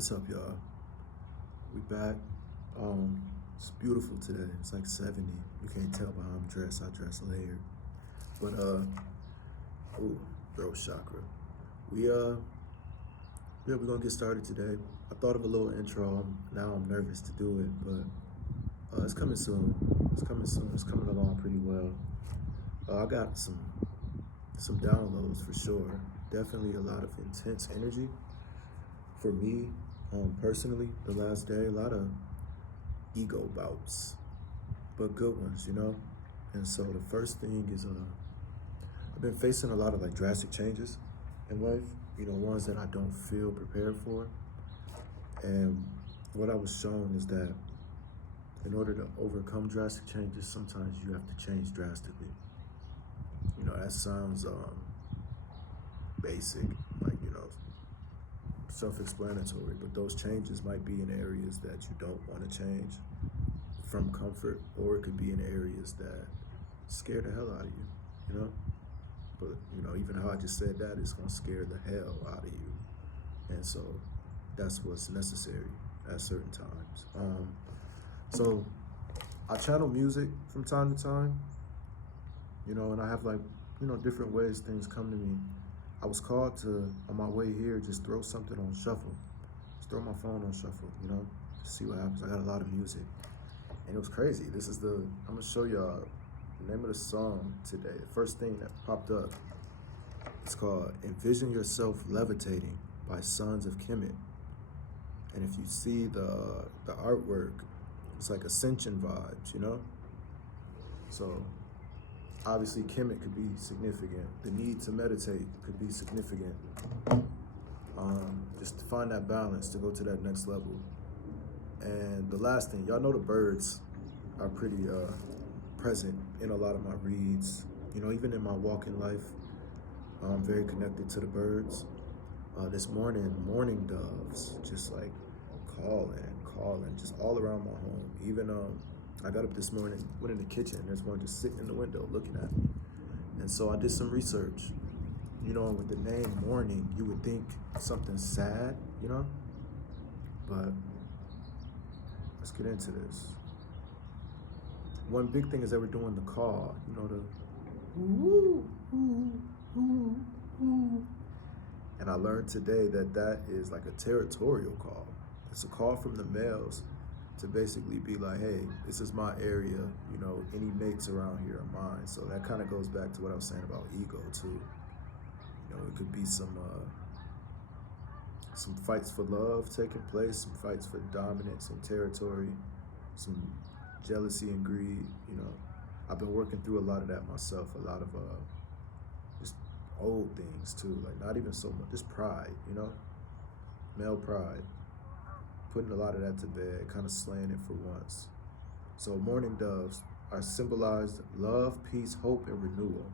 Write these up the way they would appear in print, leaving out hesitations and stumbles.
What's up, y'all? We back. It's beautiful today. It's like 70. You can't tell by how I'm dressed. I dress layered. But throat chakra. We're gonna get started today. I thought of a little intro. Now I'm nervous to do it, but it's coming soon. It's coming soon. It's coming along pretty well. I got some downloads for sure. Definitely a lot of intense energy for me. Personally, the last day, a lot of ego bouts, but good ones, you know? And so the first thing is, I've been facing a lot of like drastic changes in life, you know, ones that I don't feel prepared for. And what I was shown is that in order to overcome drastic changes, sometimes you have to change drastically. You know, that sounds basic, like, you know, self-explanatory, but those changes might be in areas that you don't want to change from comfort, or it could be in areas that scare the hell out of you, you know? But, you know, even how I just said that, it's going to scare the hell out of you. And so that's what's necessary at certain times. So I channel music from time to time, you know, and I have like, you know, different ways things come to me. I was called to, on my way here, just throw something on shuffle. Just throw my phone on shuffle, you know, just see what happens. I got a lot of music. And it was crazy. I'm gonna show y'all the name of the song today. The first thing that popped up, it's called Envision Yourself Levitating by Sons of Kemet. And if you see the artwork, it's like ascension vibes, you know? So obviously Kemet could be significant. The need to meditate could be significant. Just to find that balance, to go to that next level. And the last thing, y'all know the birds are pretty present in a lot of my reads. You know, even in my walking life, I'm very connected to the birds. This morning, mourning doves, just like calling, just all around my home. Even I got up this morning, went in the kitchen, there's one just sitting in the window looking at me. And so I did some research. You know, with the name mourning, you would think something sad, you know? But let's get into this. One big thing is that we're doing the call, you know, the woo, woo, woo, woo. And I learned today that that is like a territorial call. It's a call from the males to basically be like, hey, this is my area, you know, any mates around here are mine. So that kind of goes back to what I was saying about ego too. You know, it could be some fights for love taking place, some fights for dominance and territory, some jealousy and greed, you know. I've been working through a lot of that myself, a lot of just old things too, like not even so much, just pride, you know, male pride. Putting a lot of that to bed, kind of slaying it for once. So mourning doves are symbolized love, peace, hope, and renewal.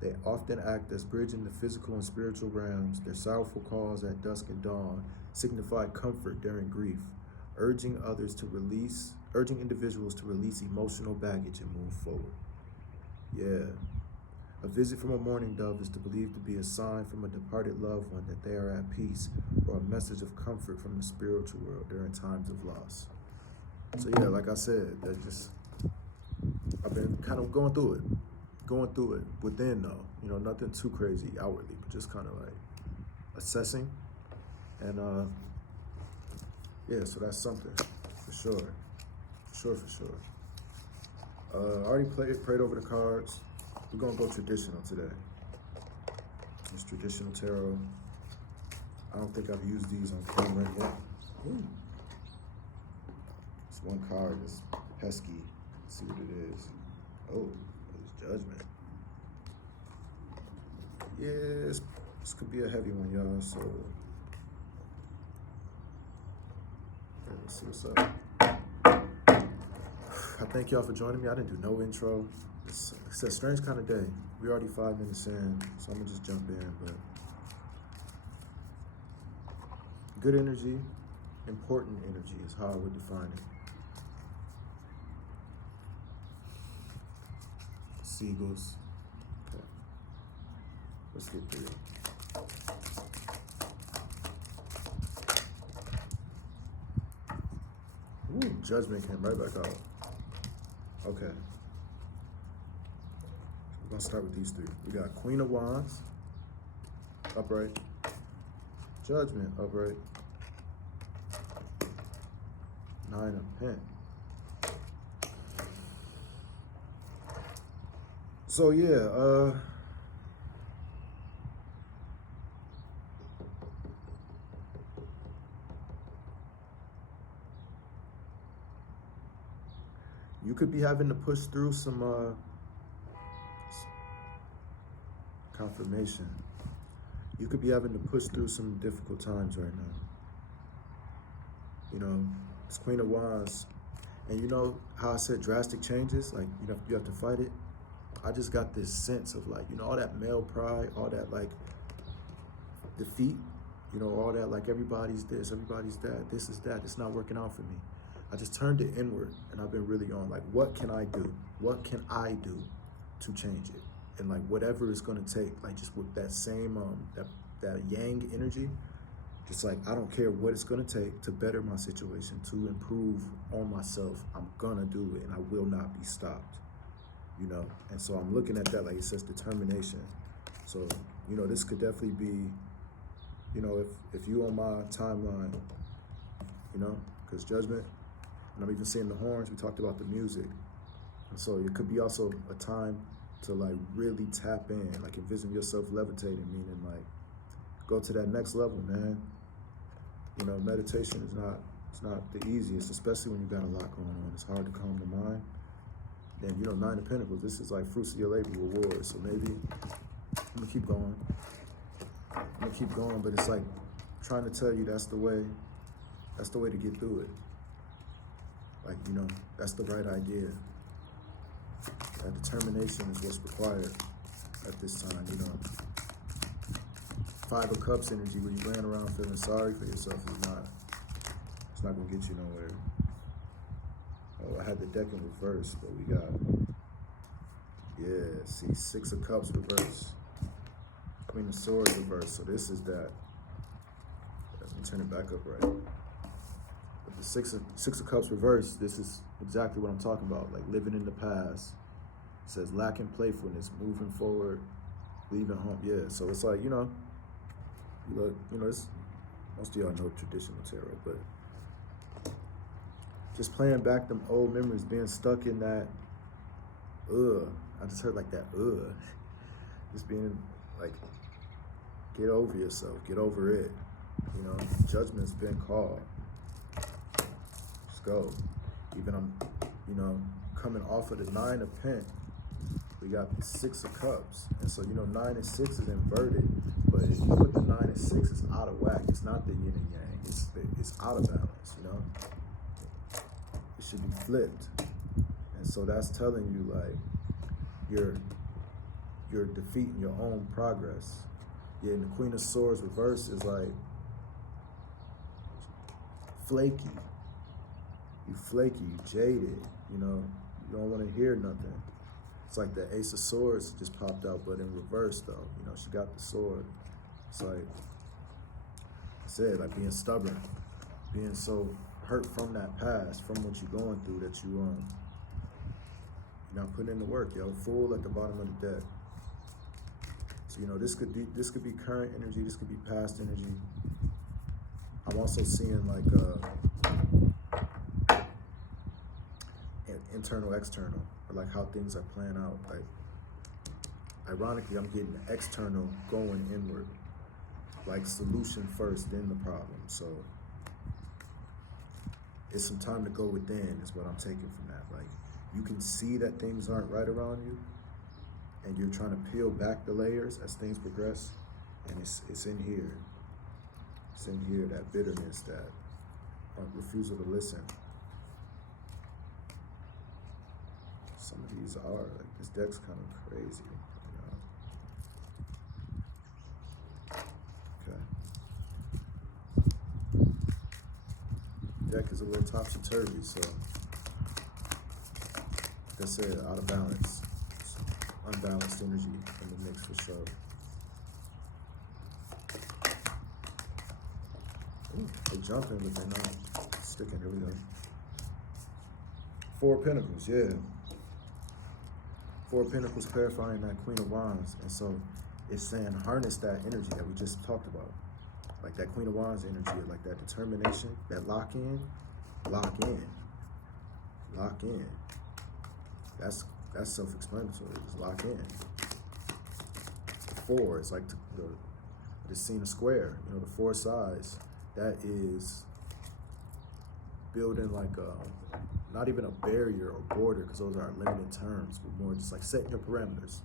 They often act as bridging the physical and spiritual realms. Their sorrowful calls at dusk and dawn signify comfort during grief, urging individuals to release emotional baggage and move forward. Yeah. A visit from a mourning dove is believed to be a sign from a departed loved one that they are at peace, or a message of comfort from the spiritual world during times of loss. So yeah, like I said, I've been kind of going through it within though, you know, nothing too crazy outwardly, but just kind of like assessing. And yeah, so that's something for sure. I already prayed over the cards. We're gonna go traditional today. It's traditional tarot. I don't think I've used these on camera yet. Ooh. This one card is pesky. Let's see what it is. Oh, it's Judgment. Yes, this could be a heavy one, y'all, so let's see what's up. I thank y'all for joining me. I didn't do no intro. It's a strange kind of day. We're already 5 minutes in, so I'm gonna just jump in, but good energy, important energy is how I would define it. Seagulls. Okay. Let's get through it. Ooh, Judgment came right back out. Okay. We're gonna start with these three. We got Queen of Wands, upright. Judgment, upright. Nine of Pentacles. So yeah, you could be having to push through some confirmation. You could be having to push through some difficult times right now. You know, it's Queen of Wands. And you know how I said drastic changes? Like, you have to fight it? I just got this sense of like, all that male pride, all that like defeat, all that like everybody's this, everybody's that, this is that, it's not working out for me. I just turned it inward and I've been really on like, what can I do? What can I do to change it? And like whatever it's gonna take, like just with that same, that yang energy, just like, I don't care what it's gonna take to better my situation, to improve on myself. I'm gonna do it and I will not be stopped, And so I'm looking at that, like it says determination. So, this could definitely be, if you on my timeline, because Judgment, and I'm even seeing the horns, we talked about the music. And so it could be also a time to like really tap in, like envision yourself levitating, meaning like go to that next level, man. Meditation it's not the easiest, especially when you got a lot going on. It's hard to calm the mind. Then, Nine of Pentacles, this is like fruits of your labor reward. So maybe I'm gonna keep going. But it's like trying to tell you that's the way to get through it. Like, that's the right idea. That determination is what's required at this time, Five of Cups energy, where you ran around feeling sorry for yourself, it's not gonna get you nowhere. Oh, I had the deck in reverse, but we got, see, Six of Cups reverse. Queen of Swords reverse, so this is that. Let me turn it back up right. But the Six of Cups reverse, this is exactly what I'm talking about, like living in the past. It says lacking playfulness, moving forward, leaving home. Yeah, so it's like, look, it's, most of y'all know traditional tarot, but just playing back them old memories, being stuck in that, I just heard like that, just being like, get over yourself, get over it, judgment's been called, let's go. Even I'm, coming off of the Nine of Pentacles, we got the Six of Cups, and so, 9 and 6 is inverted, but if you put the 9 and 6, it's out of whack, it's not the yin and yang, it's out of balance, It should be flipped. And so that's telling you like you're defeating your own progress. Yeah, and the Queen of Swords reverse is like flaky. You flaky, you jaded, you don't want to hear nothing. It's like the Ace of Swords just popped out, but in reverse though. She got the sword. It's like I said, like being stubborn, being so hurt from that past, from what you're going through, that you're not putting in the work, yo. Fool at the bottom of the deck. So this could be current energy, this could be past energy. I'm also seeing like internal, external, or like how things are playing out. Like ironically, I'm getting the external going inward, like solution first, then the problem. So it's some time to go within is what I'm taking from that. Like you can see that things aren't right around you, and you're trying to peel back the layers as things progress, and it's in here. It's in here, that bitterness, that refusal to listen. Some of these are, like this deck's kind of crazy. Deck is a little topsy-turvy, so like I said, out of balance. It's unbalanced energy in the mix for sure. Ooh, they're jumping, but they're not sticking. Here we go. Four of Pentacles, yeah. Four of Pentacles clarifying that Queen of Wands. And so it's saying harness that energy that we just talked about. Like that Queen of Wands energy, like that determination, that lock in, lock in, lock in. That's self-explanatory, just lock in. Four, it's like the scene of square, you know, the four sides. That is building like not even a barrier or border, because those are limited terms, but more just like setting your parameters,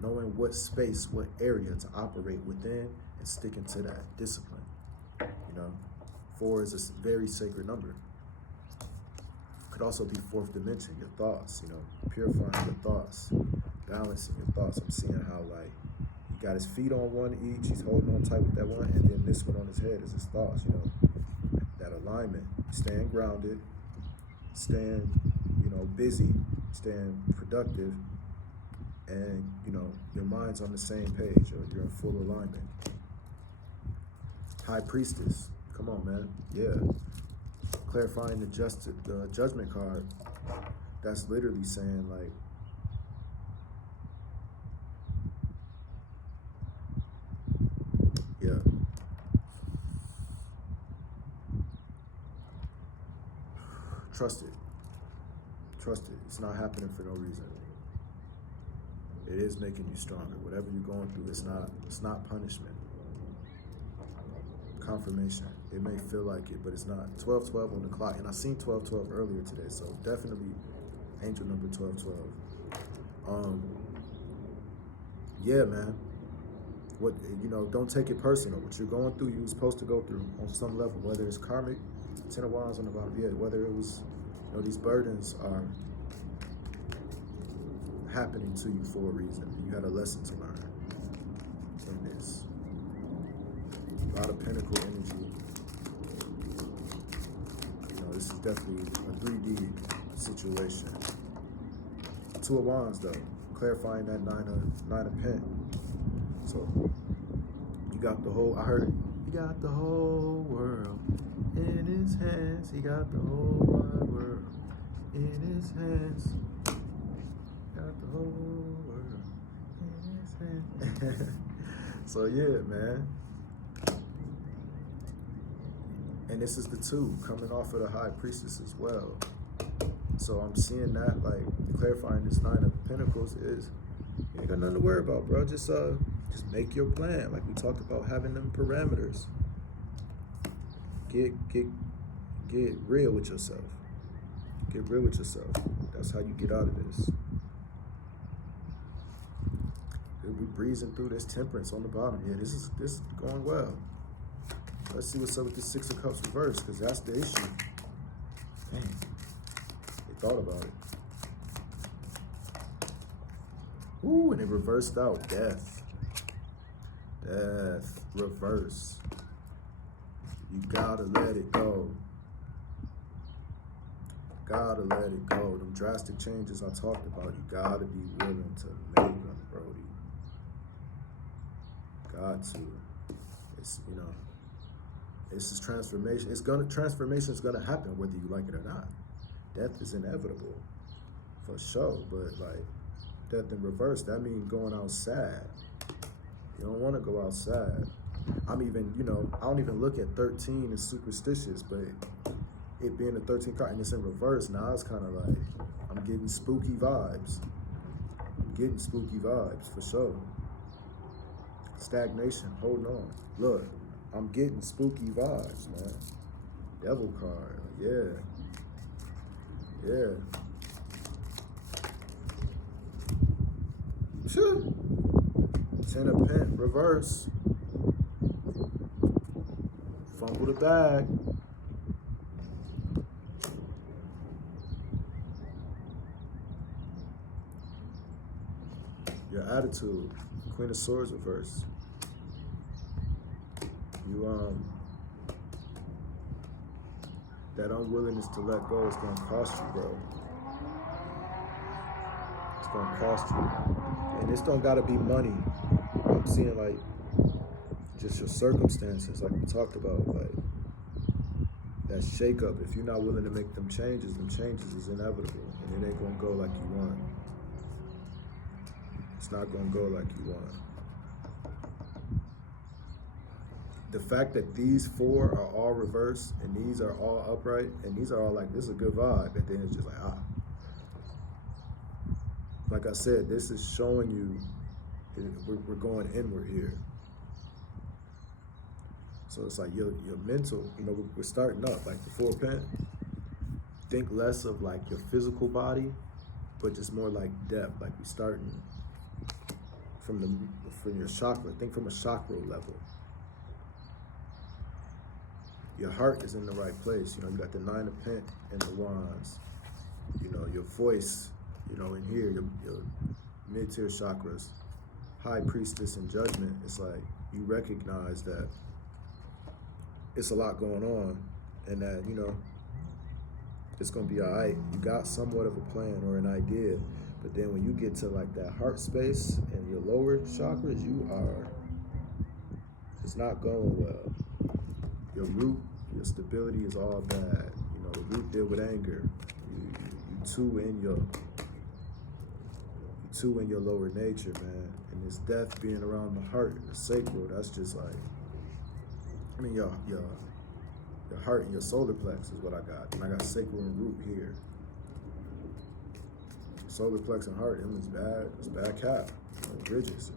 knowing what space, what area to operate within, and sticking to that discipline. You know, four is a very sacred number. Could also be fourth dimension, your thoughts, you know, purifying your thoughts, balancing your thoughts. I'm seeing how like he got his feet on one each, he's holding on tight with that one, and then this one on his head is his thoughts, you know, that alignment, staying grounded, staying, you know, busy, staying productive, and, you know, your mind's on the same page, or you're in full alignment. High Priestess, come on, man, yeah. Clarifying the Judgment card, that's literally saying like, yeah. Trust it. Trust it. It's not happening for no reason. It is making you stronger. Whatever you're going through, it's not punishment. Confirmation. It may feel like it, but it's not. 1212 on the clock. And I seen 1212 earlier today, so definitely angel number 1212. Yeah, man. What, you know, don't take it personal. What you're going through, you were supposed to go through on some level, whether it's karmic, Ten of Wands on the bottom, yeah, whether it was, you know, these burdens are happening to you for a reason. You had a lesson to learn in this. A lot of Pentacle energy. You know, this is definitely a 3D situation. Two of Wands, though, clarifying that nine of Pen. So you got the whole. I heard he got the whole world in his hands. He got the whole wide world in his hands. Got the whole world in his hands. So yeah, man. And this is the two coming off of the High Priestess as well. So I'm seeing that, like, clarifying this Nine of Pentacles is, you ain't got nothing to worry about, bro. Just make your plan. Like we talked about, having them parameters. Get real with yourself. Get real with yourself. That's how you get out of this. We breezing through this Temperance on the bottom. Yeah, this is going well. Let's see what's up with this Six of Cups reversed, because that's the issue. Dang. They thought about it. Ooh, and it reversed out. Death. Death. Reverse. You gotta let it go. Gotta let it go. Them drastic changes I talked about, you gotta be willing to make them, Brody. Got to. It's, you know, this is transformation. Transformation is gonna happen whether you like it or not. Death is inevitable, for sure. But like, death in reverse, that means going outside. You don't want to go outside. I'm even, you know, I don't even look at 13 as superstitious, but it being the 13th card and it's in reverse, now it's kind of like, I'm getting spooky vibes. I'm getting spooky vibes, for sure. Stagnation, holding on. Look, I'm getting spooky vibes, man. Devil card, yeah. Yeah. Sure. 10 of Pen, reverse. Fumble the bag. Your attitude, Queen of Swords reverse. You that unwillingness to let go is gonna cost you, bro. It's gonna cost you. And this don't gotta be money. I'm seeing like just your circumstances, like we talked about, like that shake up. If you're not willing to make them changes is inevitable, and it ain't gonna go like you want. It's not gonna go like you want. The fact that these four are all reversed and these are all upright and these are all like, this is a good vibe, and then it's just like, like I said, this is showing you we're going inward here. So it's like your mental, we're starting up, like the 4-pent. Think less of like your physical body, but just more like depth. Like we starting from your chakra. Think from a chakra level. Your heart is in the right place. You got the 9 of Pent and the Wands. Your voice, in here, your mid-tier chakras, High Priestess and Judgment. It's like you recognize that it's a lot going on, and that, it's gonna be all right. You got somewhat of a plan or an idea, but then when you get to like that heart space and your lower chakras, it's not going well. Your root, your stability is all bad. The root deal with anger. You two in your lower nature, man. And this death being around the heart and the sacral, that's just like, your heart and your solar plex is what I got. And I got sacral and root here. Solar plex and heart, it's bad. It's bad cap. Bridges.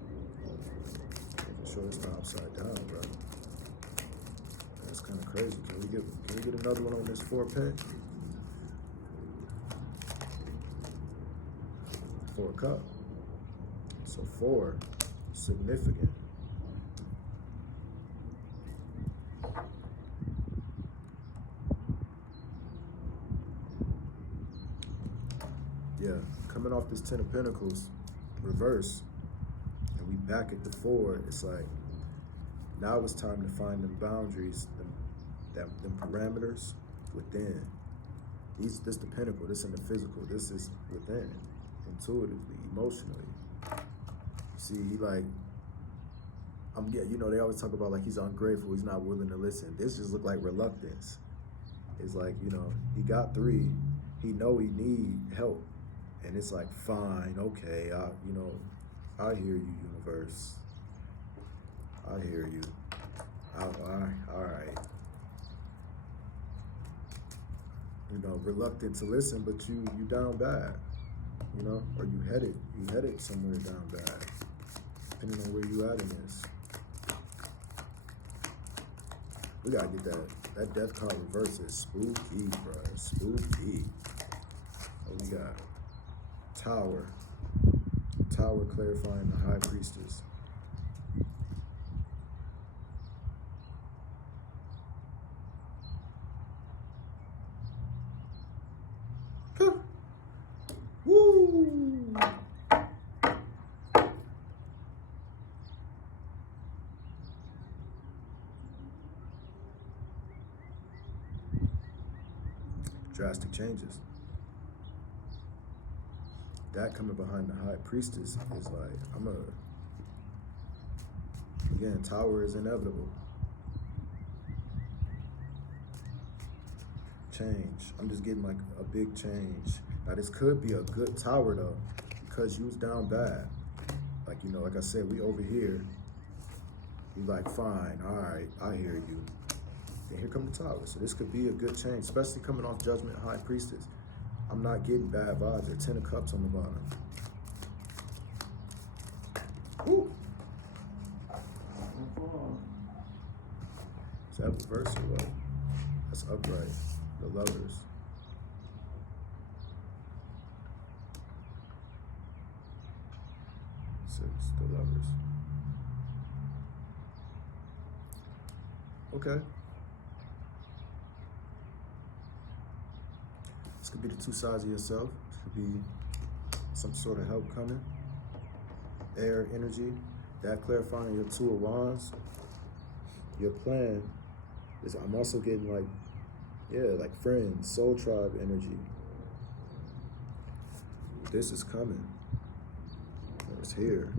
Making sure it's not upside down, bro. That's kind of crazy. Can we get another one on this 4-pent? 4 cup. So 4, significant. Yeah, coming off this 10 of Pentacles, reverse, and we back at the 4, it's like, now it's time to find them boundaries, them parameters within. This the pinnacle, this in the physical, this is within, intuitively, emotionally. See, they always talk about like he's ungrateful, he's not willing to listen. This just look like reluctance. It's like, he got 3, he know he need help. And it's like, fine, okay, I hear you, universe. I hear you. All right. Reluctant to listen, but you down bad, or you headed somewhere down bad, depending on where you at in this. We gotta get that death card reverse is spooky, bro. Spooky. Oh, we got Tower clarifying the High Priestess. Woo! Drastic changes. That coming behind the High Priestess is like, again, Tower is inevitable. Change. I'm just getting like a big change. Now this could be a good Tower though, because you was down bad. Like, like I said, we over here. You like, fine, all right, I hear you. Then here come the Tower. So this could be a good change, especially coming off Judgment, High Priestess. I'm not getting bad vibes. There 10 of Cups on the bottom. Ooh. Is that reverse or what? That's upright. The Lovers. Six, the Lovers. Okay. This could be the 2 sides of yourself. This could be some sort of help coming. Air energy. That clarifying your 2 of Wands. Your plan is, I'm also getting like friends, soul tribe energy. This is coming. It's here.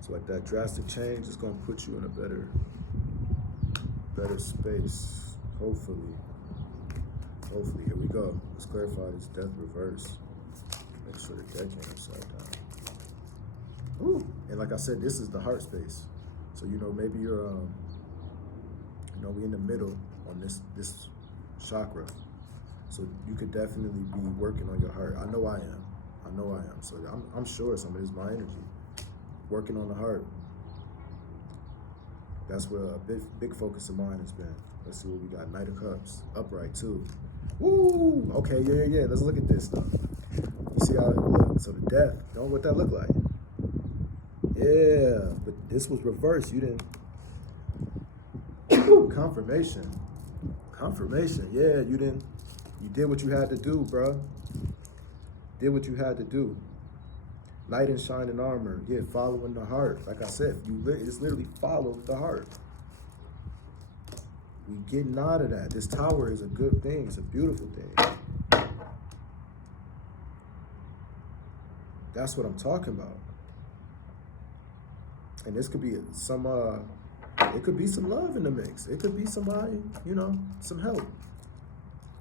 So like that drastic change is gonna put you in a better space, hopefully. Hopefully, here we go. Let's clarify this death reverse. Make sure the deck ain't upside down. Ooh. And like I said, this is the heart space. So, you know, maybe you're, you know, we in the middle on this chakra. So you could definitely be working on your heart. I know I am. I know I am. So I'm sure some of this is my energy. Working on the heart. That's where a big focus of mine has been. Let's see what we got. Knight of Cups. Upright, too. Woo! Okay, yeah. Let's look at this stuff. You see how it looks? So the death. Don't what that look like. Yeah, but this was reversed. You didn't. Confirmation. Confirmation. Yeah, you didn't. You did what you had to do, bro. Did what you had to do. Knight in shining armor. Yeah, following the heart. Like I said, it's literally follow the heart. We getting out of that. This tower is a good thing. It's a beautiful thing. That's what I'm talking about. And this could be some, it could be some love in the mix. It could be somebody, you know, some help.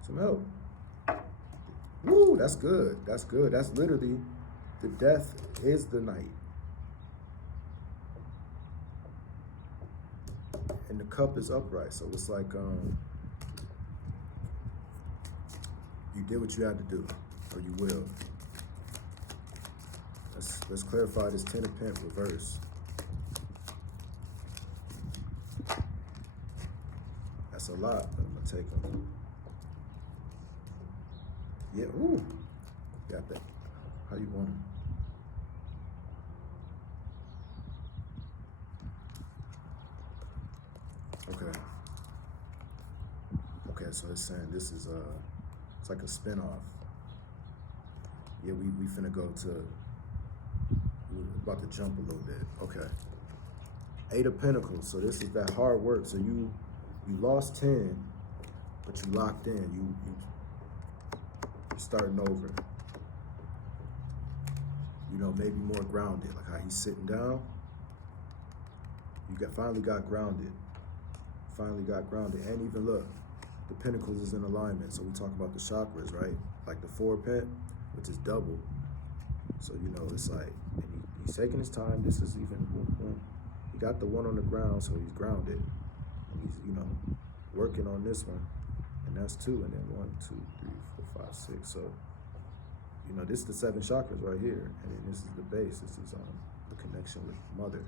Some help. Woo, that's good. That's good. That's literally, the death is the night. And the cup is upright. So it's like, you did what you had to do, or you will. Let's clarify this 10 of Pentacles reverse. That's a lot, but I'm gonna take them. Yeah, ooh, got that. How you want them? Okay. Okay, so it's saying this is it's like a spinoff. Yeah, we finna go to, we're about to jump a little bit. Okay. 8 of Pentacles. So this is that hard work. So you lost 10, but you locked in. You're starting over. You know, maybe more grounded, like how he's sitting down. You finally got grounded. Finally got grounded. And even look, the Pentacles is in alignment. So we talk about the chakras, right? Like the 4 Pent, which is double. So, you know, it's like, and he's taking his time. This is even, he got the 1 on the ground, so he's grounded. And he's, you know, working on this one. And that's 2, and then 1, 2, 3, 4, 5, 6. So, you know, this is the 7 chakras right here. And then this is the base. This is the connection with mother.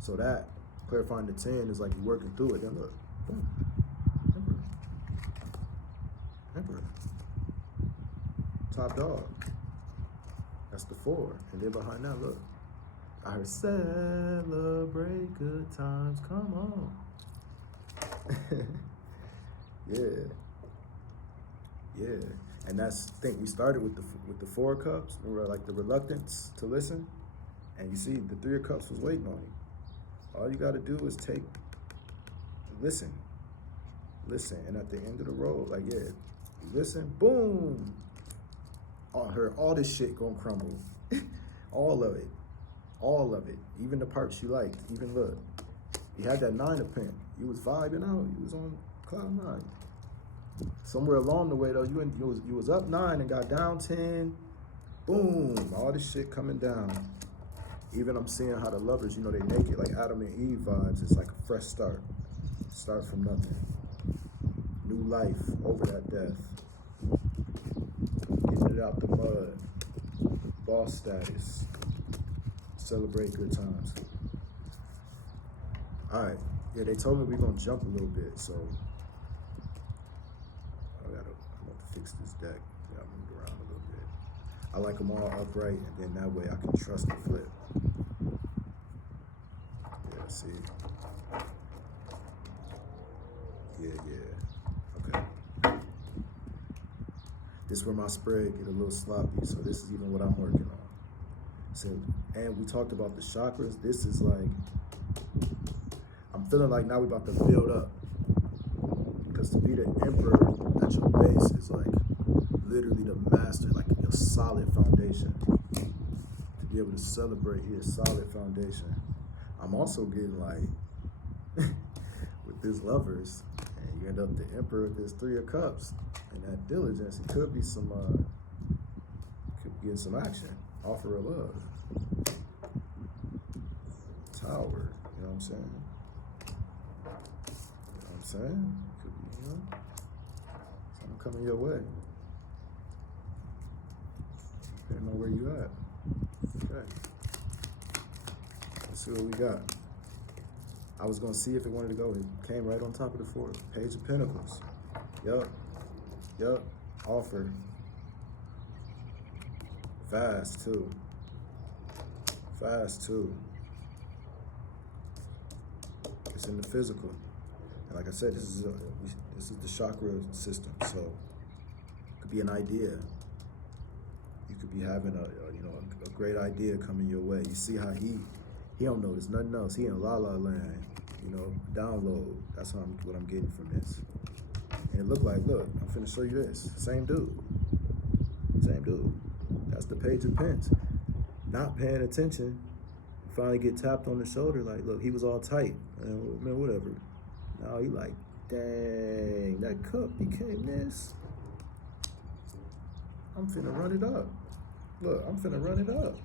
So that, clarifying the 10 is like you're working through it. Then look, boom. Emperor. Top dog. That's the 4. And then behind that, look. I heard celebrate good times. Come on. Yeah. And that's, think we started with the 4 cups. Remember, like the reluctance to listen. And you see, the 3 of cups was waiting on you. All you got to do is listen. And at the end of the road, like, yeah, you listen, boom. All this shit gonna crumble. All of it. Even the parts you liked. Even look, you had that 9 of Pentacles. You was vibing out. You was on cloud 9. Somewhere along the way though, you was up 9 and got down 10. Boom, all this shit coming down. Even I'm seeing how the lovers, you know, they naked, like Adam and Eve vibes. It's like a fresh start. Start from nothing. New life over that death. Getting it out the mud. Boss status. Celebrate good times. All right. Yeah, they told me we're going to jump a little bit, so I'm going to fix this deck. Yeah, I moved around a little bit. I like them all upright, and then that way I can trust the flip. Yeah, see? Yeah. Okay. This is where my spread get a little sloppy, so this is even what I'm working on. So, and we talked about the chakras. This is like, I'm feeling like now we're about to build up. Because to be the emperor at your base is like literally the master, like your solid foundation. To be able to celebrate here, solid foundation. I'm also getting like, with this lovers, and you end up the emperor, there's 3 of cups. And that diligence, it could be some, could be in some action. Offer of love. Tower, you know what I'm saying? You know what I'm saying? Could be, you know, something coming your way. Depending on where you at. Okay. Let's see what we got. I was gonna see if it wanted to go. It came right on top of the four. Page of Pentacles. Yup. Offer. Fast too. It's in the physical. And like I said, this is the chakra system. So it could be an idea. You could be having a great idea coming your way. You see how he don't notice nothing else. He in la la land. You know, download. That's what I'm getting from this. And it looked like, look, I'm finna show you this. Same dude. That's the Page of Pence. Not paying attention. Finally get tapped on the shoulder, like, look, he was all tight. Man, whatever. Now he like, dang, that cup became this. I'm finna run it up. Look, I'm finna run it up.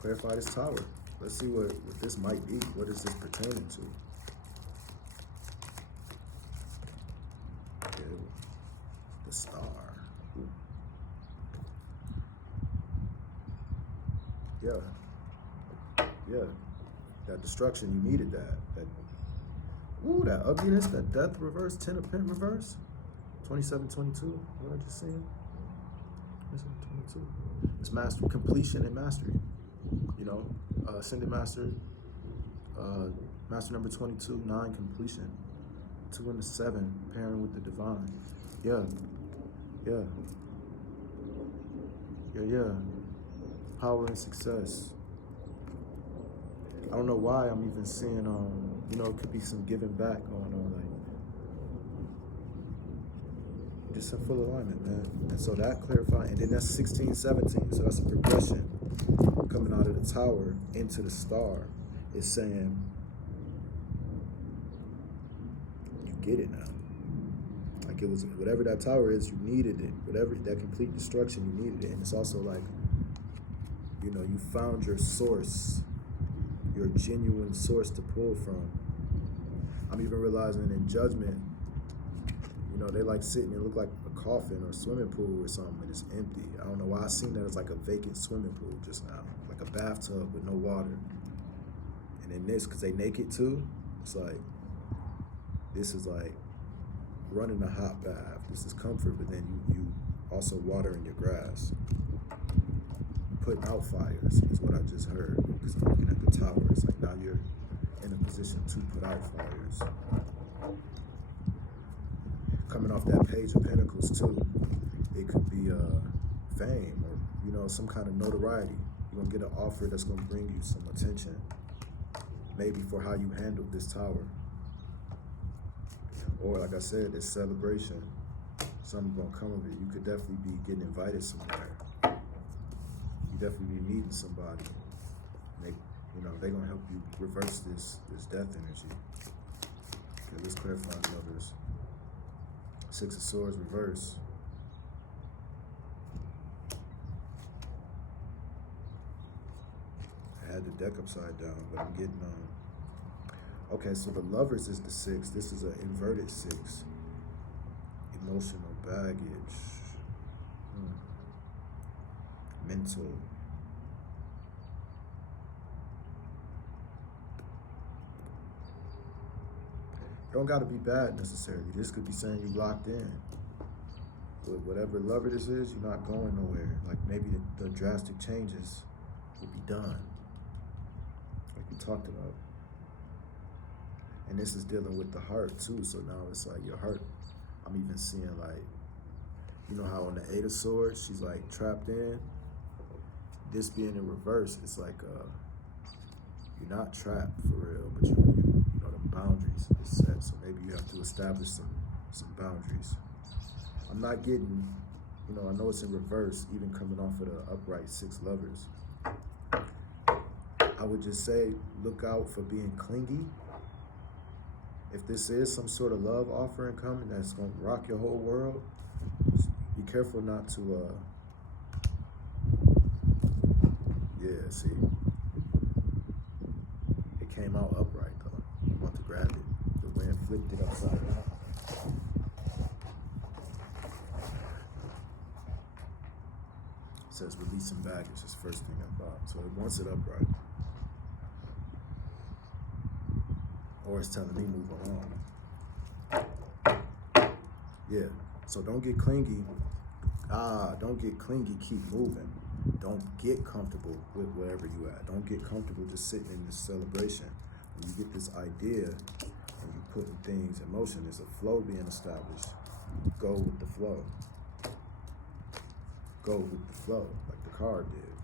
Clarify this tower. Let's see what this might be. What is this pertaining to? Okay. The star. Ooh. Yeah. That destruction, you needed that. Ooh, that ugliness, that death reverse, 10 of Pent reverse. 27-22. What I just seen? 27-22. It's mastery, completion and mastery. You know, Ascended Master, Master number 22, 9, completion. 2 and the 7, pairing with the divine. Yeah. Power and success. I don't know why I'm even seeing, you know, it could be some giving back going on, like, just in full alignment, man. And so that clarified, and then that's 16, 17, so that's a progression coming out of the tower into the star. Is saying, you get it now. Like it was, whatever that tower is, you needed it. Whatever, that complete destruction, you needed it. And it's also like, you know, you found your source, your genuine source to pull from. I'm even realizing in Judgment, you know, they like sitting, it look like a coffin or a swimming pool or something, and it's empty. I don't know why I seen that as like a vacant swimming pool just now, like a bathtub with no water. And in this, because they naked too, it's like, this is like running a hot bath. This is comfort, but then you also watering your grass. Putting out fires is what I just heard, because I'm looking at the tower. It's like now you're in a position to put out fires. Coming off that Page of Pentacles too, it could be fame or, you know, some kind of notoriety. You're gonna get an offer that's gonna bring you some attention, maybe for how you handled this tower. Or like I said, this celebration, something gonna come of it. You could definitely be getting invited somewhere. You definitely be meeting somebody. And they, you know, they're gonna help you reverse this death energy. Okay, let's clarify the others. 6 of Swords reverse. I had the deck upside down, but I'm getting okay, so the Lovers is the 6. This is an inverted 6. Emotional baggage. Mental. It don't gotta be bad necessarily. This could be saying you locked in. With whatever lover this is, you're not going nowhere. Like maybe the drastic changes will be done. Like we talked about. And this is dealing with the heart too. So now it's like your heart, I'm even seeing like, you know how on the 8 of Swords, she's like trapped in. This being in reverse, it's like you're not trapped for real, but you know the boundaries is set. So maybe you have to establish some boundaries. I'm not getting, you know, I know it's in reverse, even coming off of the upright 6 Lovers. I would just say, look out for being clingy if this is some sort of love offering coming that's gonna rock your whole world, be careful not to yeah, see, it came out upright though. You want to grab it. The wind flipped it upside down. It says releasing baggage is the first thing I thought. So it wants it upright. Or it's telling me move along. Yeah. So don't get clingy. Don't get clingy, keep moving. Don't get comfortable with wherever you at. Don't get comfortable just sitting in this celebration. When you get this idea and you putting things in motion, there's a flow being established. Go with the flow. Go with the flow, like the card did.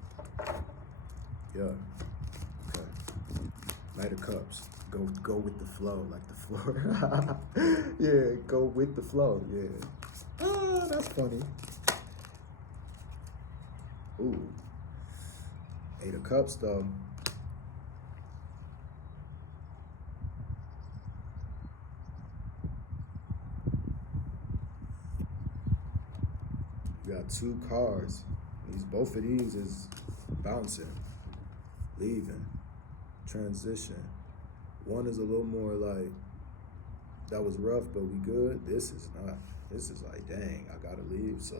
Yeah. Okay. Knight of Cups. Go with the flow, like the floor. Yeah, go with the flow. Yeah. That's funny. Ooh. Eight of Cups though. You got two cards. Both of these is bouncing, leaving, transition. One is a little more like, that was rough, but we good. This is not. This is like, dang, I gotta leave, so.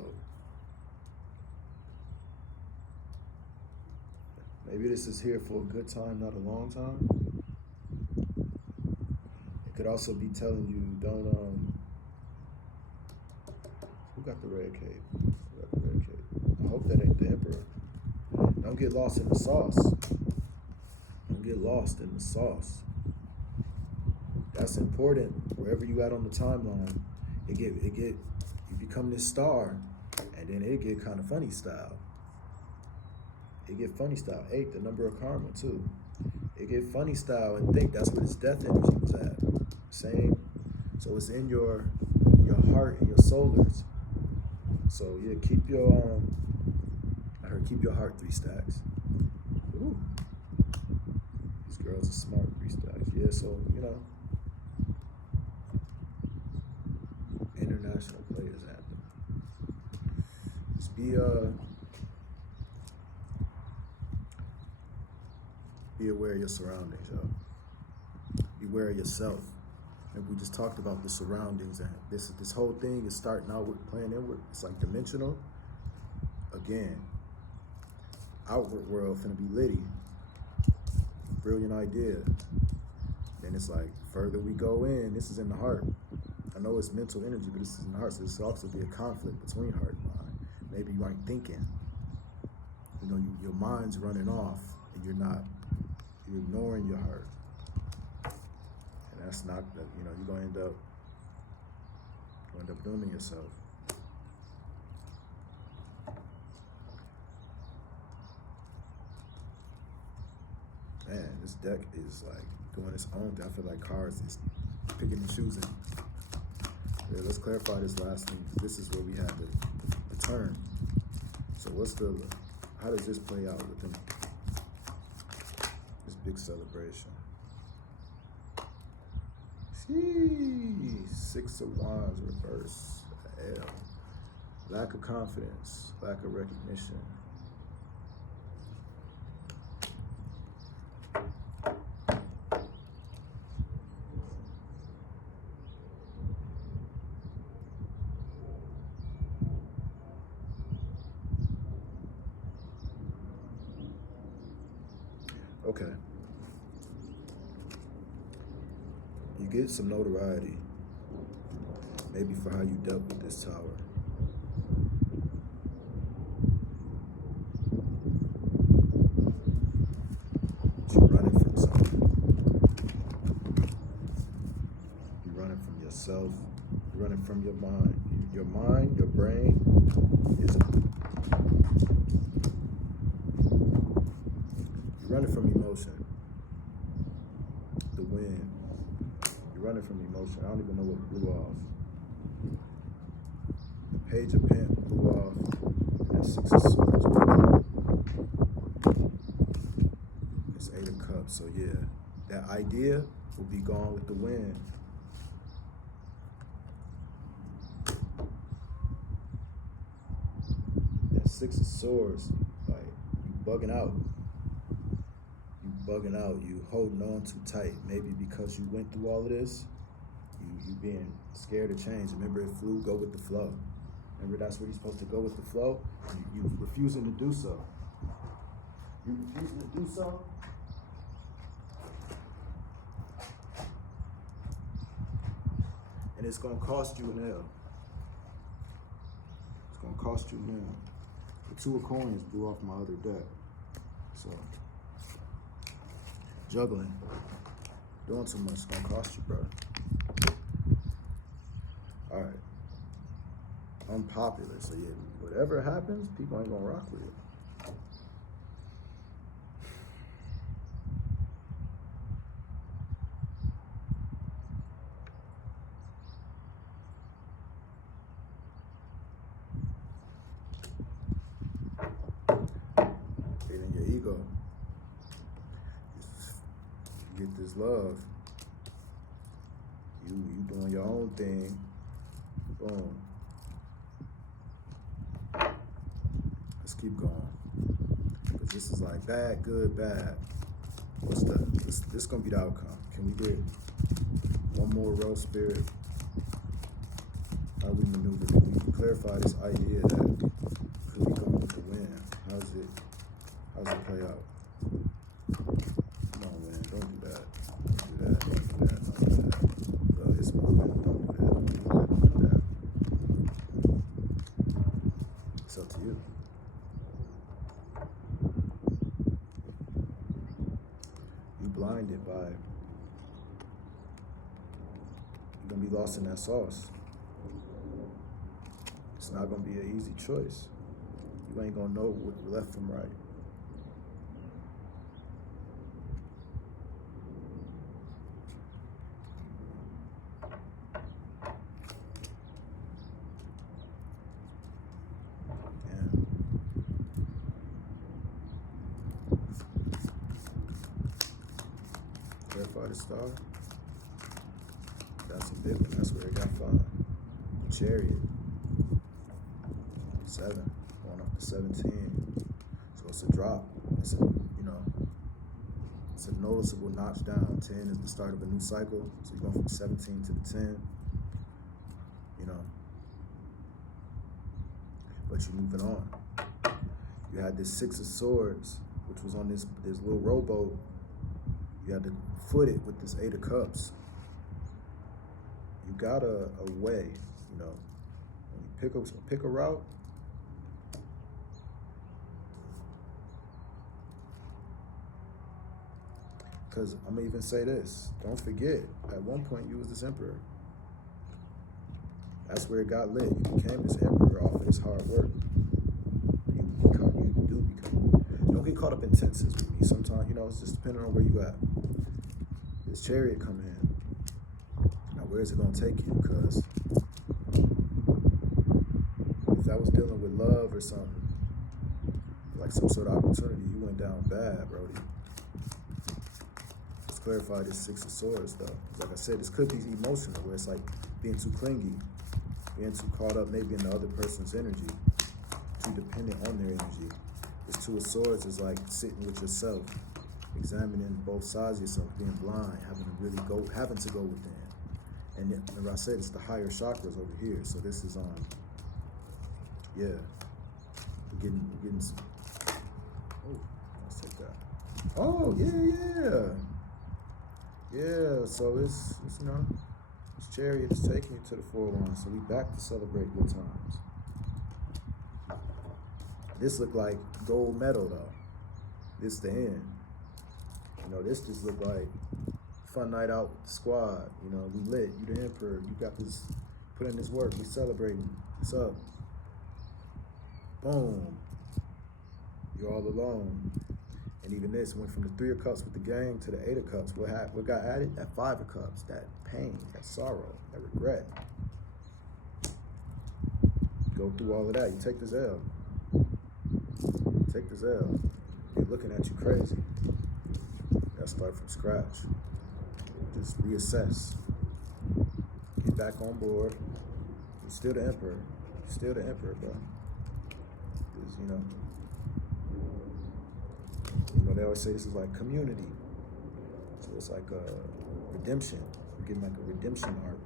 Maybe this is here for a good time, not a long time. It could also be telling you, don't, who got the red cape? Who got the red cape? I hope that ain't the Emperor. Don't get lost in the sauce. Don't get lost in the sauce. That's important. Wherever you at on the timeline, you become this star, and then it get kind of funny style. It get funny style. 8, the number of karma too. It get funny style and think that's what his death energy was at. Same. So it's in your heart and your solars. So yeah, keep your keep your heart 3 stacks. Ooh. These girls are smart, 3 stacks. Yeah, so international players anthem. Just be aware of your surroundings, y'all. Be aware of yourself. And we just talked about the surroundings, and this whole thing is starting out with playing inward. It's like dimensional. Again, outward world finna be litty. Brilliant idea. Then it's like further we go in, this is in the heart. I know it's mental energy, but this is in the heart, so this will also be a conflict between heart and mind. Maybe you aren't thinking. Your mind's running off, and you're ignoring your heart. And that's not, you're gonna end up dooming yourself. Man, this deck is like doing its own thing. I feel like cards is picking and choosing. Yeah, let's clarify this last thing. This is where we have the turn. So how does this play out within this big celebration? See, 6 of Wands reverse. L. Lack of confidence, lack of recognition. Okay. You get some notoriety, maybe for how you dealt with this tower. You're running from something. You're running from yourself. You're running from your mind. Your mind, your brain is you're running from emotion. The wind. You're running from emotion. I don't even know what blew off. The Page of Pentacles blew off. And that 6 of Swords blew off. It's 8 of Cups. So yeah, that idea will be gone with the wind. Six of Swords, like you bugging out. You bugging out. You holding on too tight. Maybe because you went through all of this, you being scared to change. Remember, it flew. Go with the flow. Remember, that's where you're supposed to go with the flow. You refusing to do so. You refusing to do so. And it's gonna cost you an L. It's gonna cost you an L. The Two of Coins blew off my other deck. So juggling, doing too much, it's gonna cost you, bro. All right. Unpopular, so yeah, whatever happens, people ain't gonna rock with it. Feeding your ego. You get this love. You doing your own thing. Boom. Let's keep going. Because this is like bad, good, bad. What's the, this gonna be the outcome. Can we get one more row, Spirit? How we maneuver? Can we clarify this idea that could we come with the win? How's it play out? Come on, man, don't do that. Don't do that, don't do that, don't do that. It's moving, don't do that, don't do that, don't do that. It's up to you. You blinded by, you're gonna be lost in that sauce. It's not gonna be an easy choice. You ain't gonna know what left from right. Clarify the star. That's a big one. That's where it got fun. Chariot. 7. Going up to 17. So it's a drop. It's a, it's a noticeable notch down. 10 is the start of a new cycle. So you're going from 17 to the 10. But you're moving on. You had this 6 of Swords, which was on this little rowboat. You had to foot it with this 8 of Cups. You got a way, when you pick a route, because I'm gonna even say this, don't forget, at one point you was this emperor. That's where it got lit. You became this emperor off of this hard work. You do become. Don't get caught up in tenses with me. Sometimes, it's just depending on where you at. This Chariot come in. Now, where is it gonna take you? Because if that was dealing with love or something, like some sort of opportunity, you went down bad, Brody. Let's clarify this 6 of Swords, though. Like I said, this could be emotional, where it's like being too clingy, being too caught up maybe in the other person's energy, too dependent on their energy. This 2 of Swords is like sitting with yourself, examining both sides of yourself, being blind, having to go within. And remember I said it's the higher chakras over here. So this is on, we're getting some, oh, let's take that. Oh, yeah. So it's this Chariot is taking you to the 4-1. So we back to celebrate good times. This look like gold medal though. This the end. This just look like fun night out with the squad. We lit. You the emperor. You got this. Put in this work. We celebrating. What's up? Boom. You're all alone. And even this went from the 3 of Cups with the gang to the 8 of Cups. What got added? That 5 of Cups. That pain. That sorrow. That regret. Go through all of that. You take this L. Take this L. They're looking at you crazy. Gotta start from scratch. Just reassess. Get back on board. You're still the emperor. You're still the emperor, bro. you know. They always say this is like community. So it's like a redemption. We're getting like a redemption arc.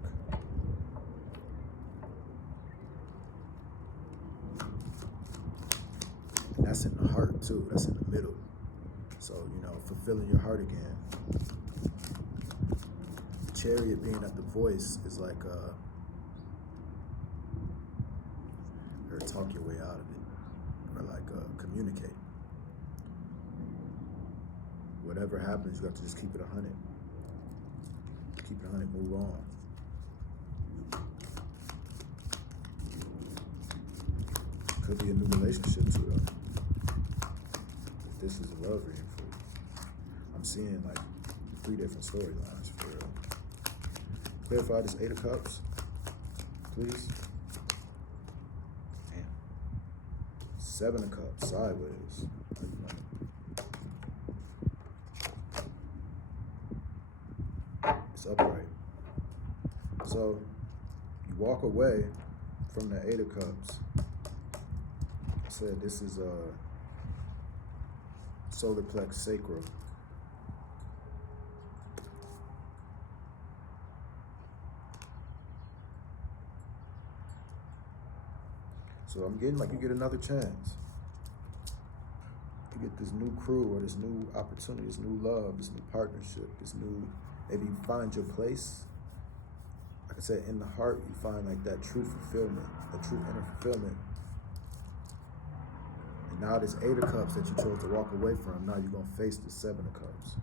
And that's in the heart too. That's in the middle. So, fulfilling your heart again. Chariot being at the voice is like or talk your way out of it. Or like communicate. Whatever happens, you have to just keep it 100. Keep it 100, move on. Could be a new relationship too, though. If this is a love reading for you. I'm seeing like 3 different storylines for real. Clarify this 8 of Cups, please. Damn. 7 of Cups, sideways. It's upright. So you walk away from the 8 of Cups. I said this is a solar plex sacral. So I'm getting like you get another chance. You get this new crew or this new opportunity, this new love, this new partnership, this new, maybe you find your place. Like I said, in the heart, you find like that true fulfillment, that true inner fulfillment. And now this 8 of Cups that you chose to walk away from, now you're gonna face the 7 of Cups.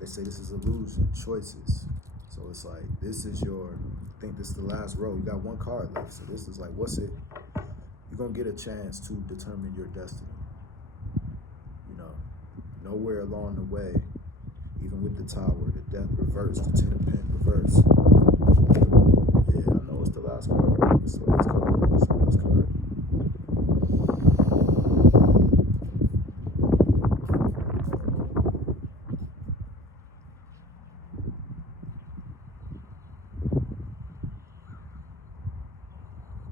They say this is illusion, choices. So it's like, this is I think this is the last row. You got 1 card left. So this is like, you're gonna get a chance to determine your destiny. Nowhere along the way, even with the Tower, the Death reverse, the 10 of Pentacles reverse. Yeah, I know it's the last card. It's the last card. It's the last card.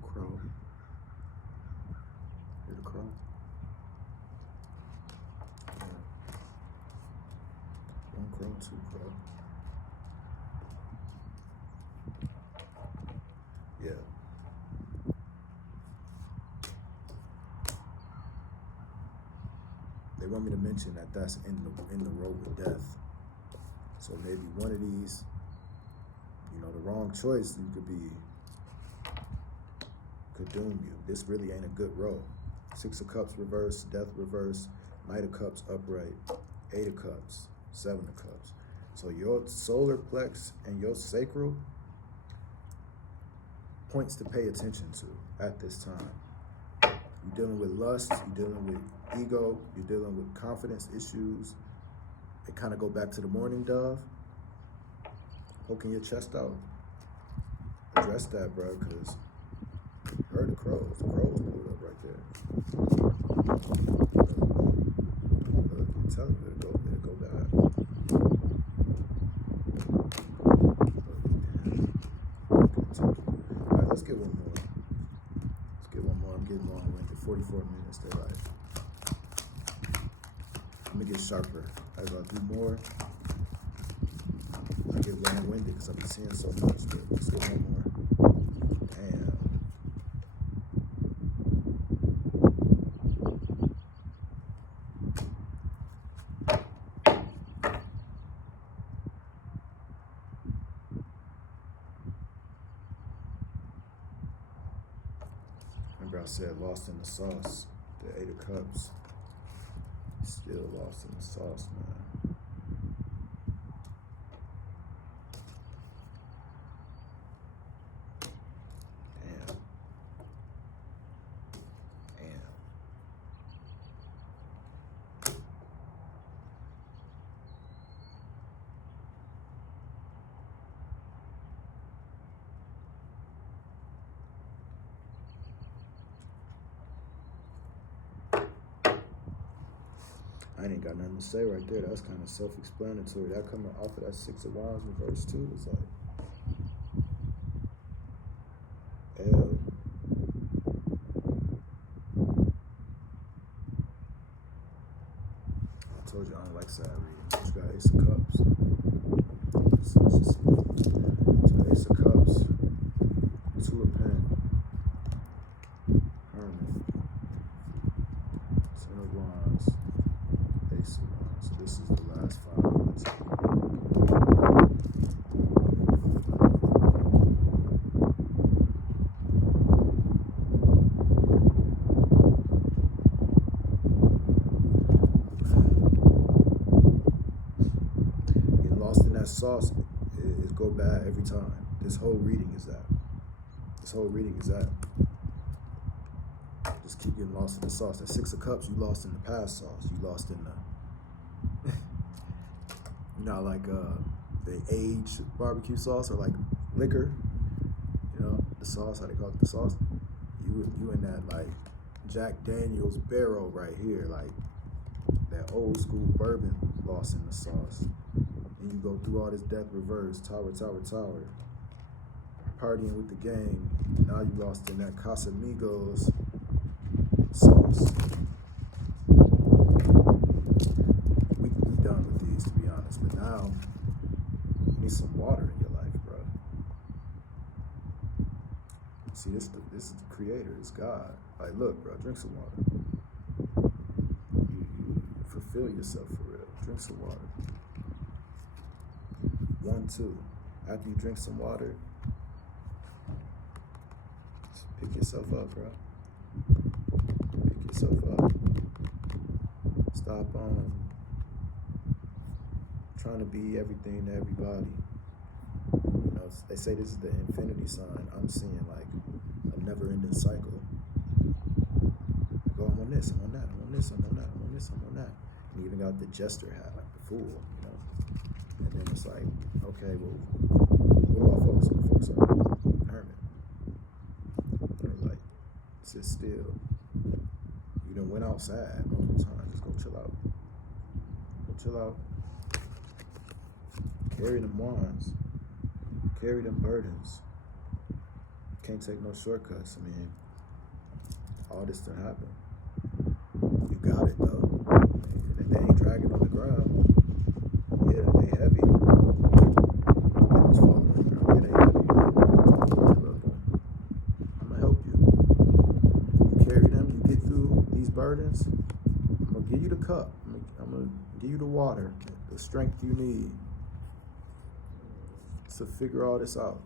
Crow. Hear the crow? Yeah. 1 crow, 2 crow. Yeah. They want me to mention that that's in the road with death. So maybe one of these, the wrong choice could doom you. This really ain't a good row. 6 of Cups reverse, Death reverse, Knight of Cups upright, 8 of Cups, 7 of Cups. So your solar plex and your sacral points to pay attention to at this time. You're dealing with lust, you're dealing with ego, you're dealing with confidence issues. They kind of go back to the morning dove, poking your chest out. Address that, bro, because you heard the crows. The crows pulled up right there. Look, I'm telling you, it'll go bad. All right, let's get one more. I'm getting long-winded. 44 minutes, they're like. I'm gonna get sharper as I do more. I get long-winded because I've been seeing so much. But let's get one more. Damn. Remember I said lost in the sauce, the 8 of Cups. Still lost in the sauce, man. Damn. I ain't got nothing to say right there. That's kind of self-explanatory. That coming off of that 6 of Wands reverse too is like, L. told you I don't like sad reading. But you got Ace of Cups. Let's just see. So Ace of Cups, Two of Pen, Hermit, Ten of Wands, Ace of Wands. So this is the last 5 minutes. Getting lost in that sauce is go bad every time. This whole reading is that. This whole reading is that. Just keep getting lost in the sauce. That 6 of Cups, you lost in the past sauce. You lost in the, you know, like the aged barbecue sauce or like liquor. You know, the sauce, how they call it, the sauce. You in that like Jack Daniel's barrel right here, like that old school bourbon lost in the sauce. And you go through all this death reverse, tower, tower, tower, partying with the gang. Now you lost in that Casamigos sauce. We can be done with these, to be honest. But now you need some water in your life, bro. See, this is the creator, it's God. Like, look, bro, drink some water. You fulfill yourself for real. Drink some water. 1, 2. After you drink some water, just pick yourself up, bro. Pick yourself up. Stop trying to be everything to everybody. You know, they say this is the infinity sign. I'm seeing like a never-ending cycle. I go, I'm on this, I'm on that, I'm on this, I'm on that, I'm on this, I'm on that. And you even got the jester hat, like the fool, you know. And then it's like, okay, well, what do I focus on? Focus on Hermit. Or like, sit still. You done went outside multiple times. Just go chill out. Go chill out. Carry them wands. Carry them burdens. Can't take no shortcuts. I mean, all this done happen. You got it though. And if they ain't dragging on the ground, yeah, they heavy. Them just falling on the ground. Yeah, they heavy. Look, I'm gonna help you. You carry them, you get through these burdens. I'm gonna give you the cup. I'm gonna give you the water, the strength you need to figure all this out,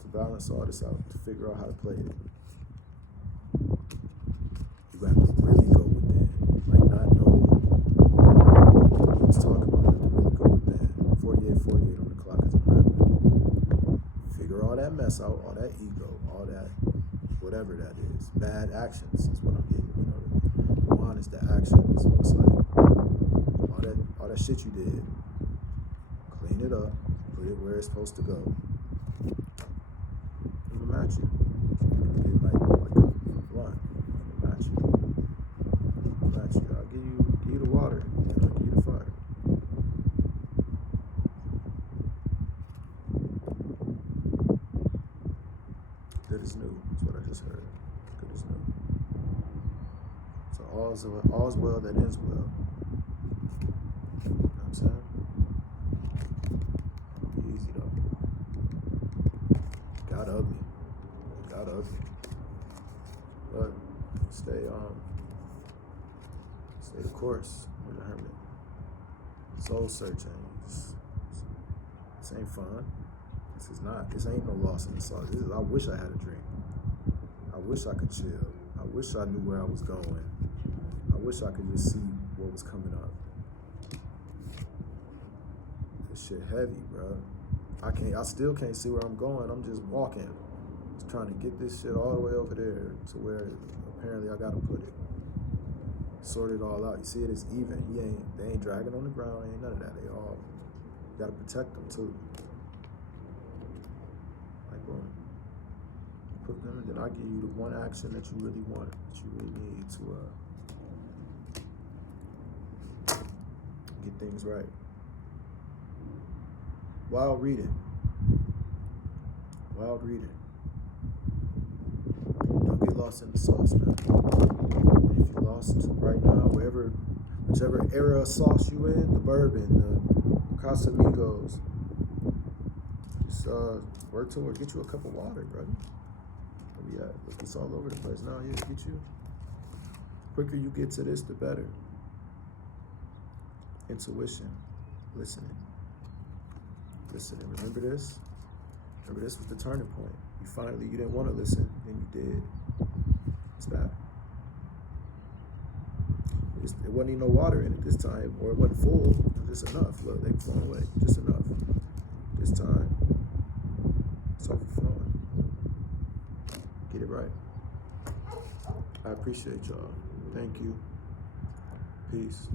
to balance all this out, to figure out how to play it. You have to really go within, like not know what's talking about. You have to really go within. 48 on the clock as I'm rapping. Figure all that mess out, all that ego, all that, whatever that is. Bad actions is what I'm getting. You know, the one is the actions. So it's like all that shit you did. Clean it up. Put it where it's supposed to go. I'm gonna match you. Get like a blunt. I'm gonna match you. I'll match you. I'll give you the water. And I'll give you the fire. Good as new. That's what I just heard. Good as new. So all's well that ends well. You know what I'm saying? Easy though. Got ugly. But stay the course with the Hermit. Soul searching. This ain't fun. This is not. This ain't no loss in the sauce. I wish I had a drink. I wish I could chill. I wish I knew where I was going. I wish I could just see what was coming up. This shit heavy, bro. I still can't see where I'm going. I'm just walking. Just trying to get this shit all the way over there to where apparently I gotta put it. Sort it all out. You see it is even. They ain't dragging on the ground, ain't none of that. They all, you gotta protect them too. Like boom. Put them, and then I give you the one action that you really want, that you really need to get things right. Wild reading. Don't get lost in the sauce, man. And if you're lost right now, Whichever era of sauce you in, the bourbon, the Casamigos. Just work towards, get you a cup of water, brother. Where we at? Look, it's all over the place now. Yeah, get you. The quicker you get to this, the better. Intuition, listening. Remember this? Remember this was the turning point. You didn't want to listen, then you did. It's that. It wasn't even no water in it this time, or it wasn't full. It was just enough. Look, they flowing away. Just enough. This time, it's overflowing. Get it right. I appreciate y'all. Thank you. Peace.